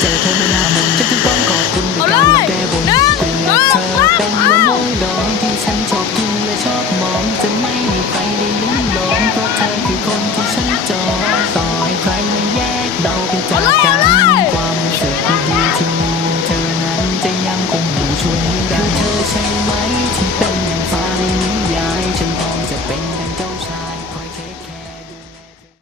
เจอเธอไม่น่ามนฉันจึงต้องขอบคุณในการมาแก้บนเธอเป็นละมุนดองที่ฉันชอบกินและชอบมองจะไม่มีใครได้ลิ้มลองเพราะเธอคือคนที่ฉันจองต่อให้ใครมาแยกเราไปจากกันความรู้สึกดีๆที่มีเธอนั้นจะยังคงอยู่ช่วยไม่ได้คือเธอใช่ไหมที่